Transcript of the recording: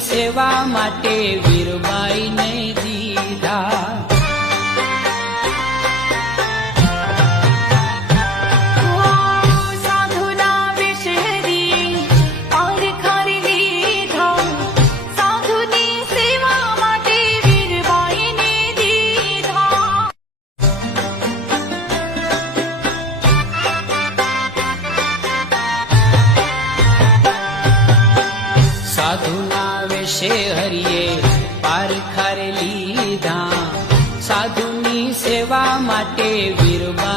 સેવા માટે વીરબાઈને દીધા। સાધુના વેશે હરિએ પારખા રે લીધા, સાધુની સેવા માટે વીરબાઈ